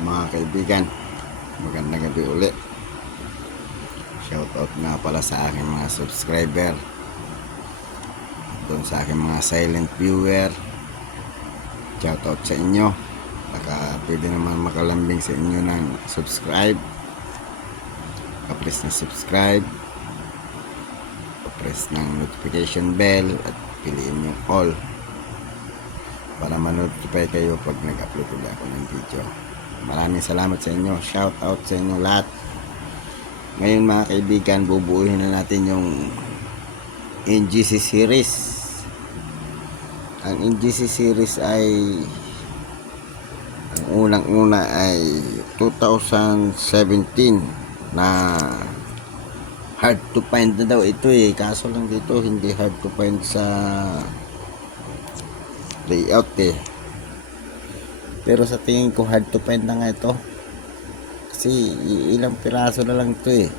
mga kaibigan magandang gabi uli. Shoutout nga pala sa aking mga subscriber. Doon sa aking mga silent viewer. Shoutout sa inyo. Baka pwede naman makalambing sa inyo ng subscribe. Pa-press na subscribe. Pa-press ng notification bell at piliin yung all. Para ma-notify kayo pag nag-upload ulit ako ng video. Maraming salamat sa inyo. Shout out sa inyo lahat. Ngayon mga kaibigan, bubuuhin na natin yung NGC series. Ang NGC series ay ang unang-una ay 2017 na hard to find na daw ito eh. Kaso lang dito hindi hard to find sa layout eh. Pero sa tingin ko hard to find na nga ito. Kasi ilang piraso na lang ito eh.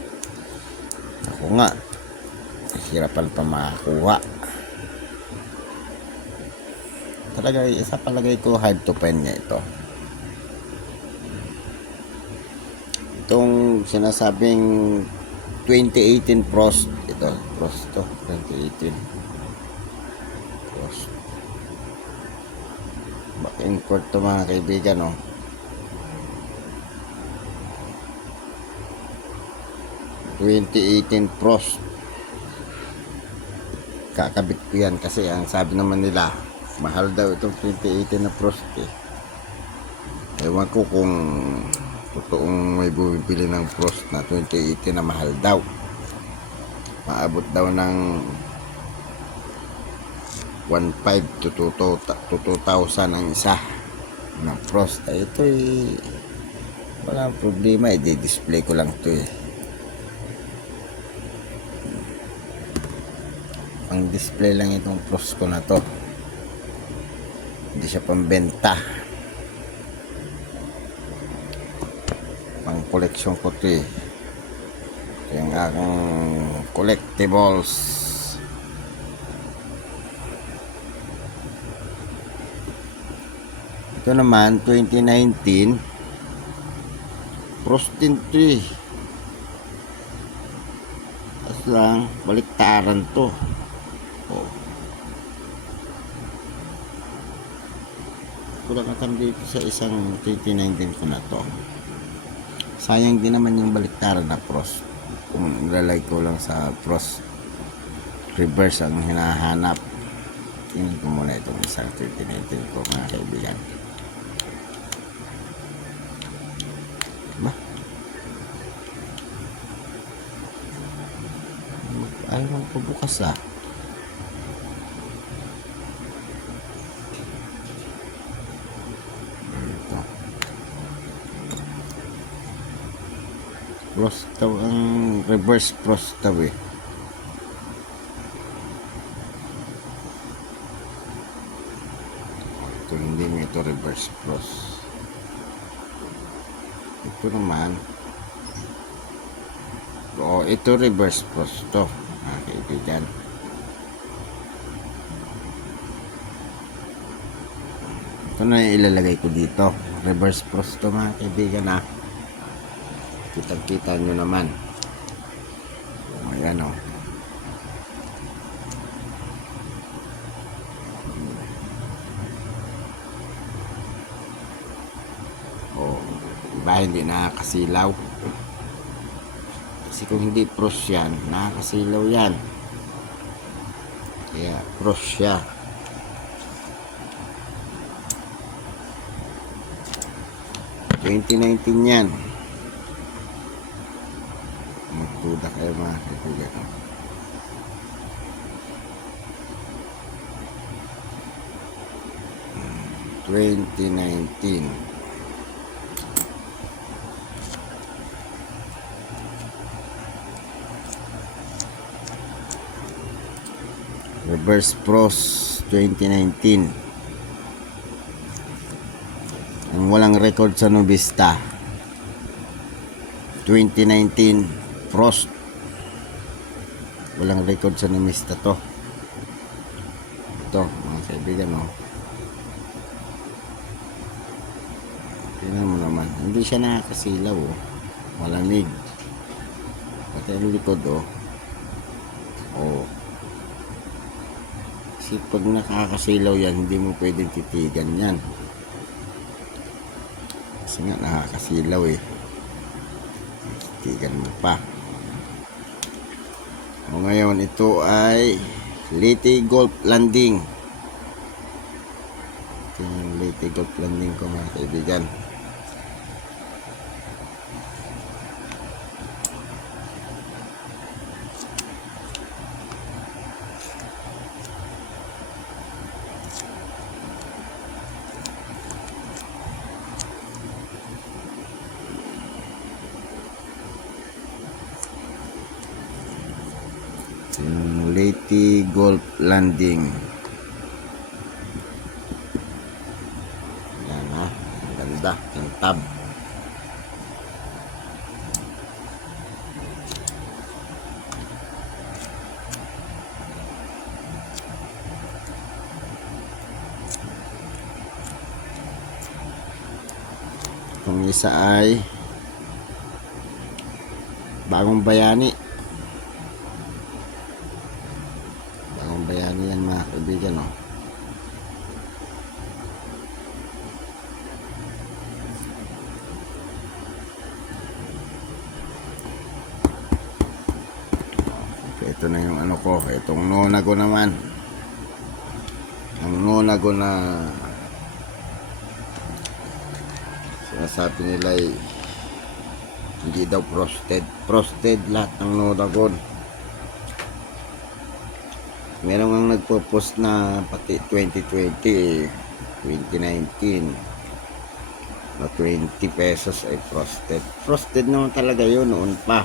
Ako nga, hirapan pa makakuha. Talaga, isa palagay ko hard to find niya ito. Itong sinasabing 2018 Frost. Ito, Frost to. 2018. Frost. In court to mga kaibigan, oh. ...2018 Frost. Kakabit ko yan kasi ang sabi naman nila... ...mahal daw itong 2018 na Frost eh. Ewan ko kung... ...totoong may bumibili ng Frost na 2018 na mahal daw. Maabot daw ng... 1.5 to 2,000 to 2,000 ang isa na frost. Ay, ito eh, walang problema. I-display ko lang ito eh. Ang display lang itong frost ko na to. Hindi siya pambenta. Pang koleksyon ko to eh. Yung aking collectibles. Ito naman, 2019. Frost din to eh. Tapos lang, baliktaran to. Oh. Kulang atang dito sa isang 2019 ko na to. Sayang din naman yung baliktaran na Frost. Kung nilalay ko lang sa Frost reverse ang hinahanap. Tingnan ko muna itong isang 2019 ko mga kaibigan. Ba? Ayaw mo pabukas ah. Daw ang reverse frost daw eh. Ito hindi mo ito reverse frost. Ito naman. Oo, ito reverse frost to. Mga kaibigan. Ito na yung ilalagay ko dito. Reverse frost to mga kaibigan ha. Kitang-kita nyo naman. Ayan o. Oh, iba hindi nakakasilaw. Kasi kung hindi pros yan, nakakasilaw yan. Kaya pros siya. Twenty nineteen yan. Magduda kayo mga kaibigan. oh. Twenty. Reverse Pros 2019 ang walang record sa Nubista 2019 Frost walang record sa Nubista to ito mga kaibigan oh. tingnan mo naman Hindi siya nakakasilaw oh. Malamig. Pati ang likod oh. Oh. Kasi pag nakakasilaw yan, hindi mo pwedeng titigan yan. Kasi nga nakakasilaw eh. Titigan mo pa. O ngayon, ito ay Leyte Golf Landing. Ito yung Leyte Golf Landing ko mga kaibigan. Yung Leyte Golf Landing. Yan ha. Ang ganda. Yung tab. Itong isa ay bagong bayani. Bagong bayani yan mga kaibigan oh. So, ito na yung ano ko, itong nona ko naman. Ang nona ko na sinasabi nila ay hindi daw frosted. Frosted lahat ng nonagon. Meron ang nagpo-post na pati 2020, eh, 2019 na 20 pesos ay frosted. Frosted naman talaga yun noon pa.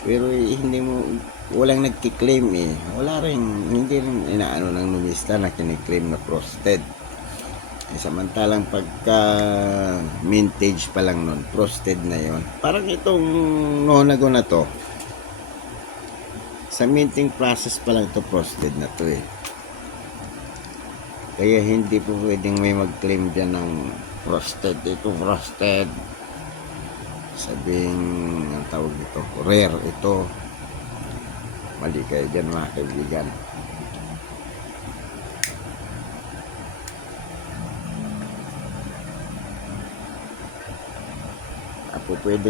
Pero eh, hindi mo, walang nagkiklaim eh. Wala rin, hindi rin inaano ng numista na kiniklaim na frosted. Eh, samantalang pagka mintage pa lang nun, frosted na yon. Parang itong nonago na to, sa minting process pa lang ito frosted na to eh. Kaya hindi po pwedeng may mag-claim dyan ng frosted. Ito frosted. Sabing, ang tawag dito, rare ito. Mali kayo dyan mga kaibigan. Apo pwede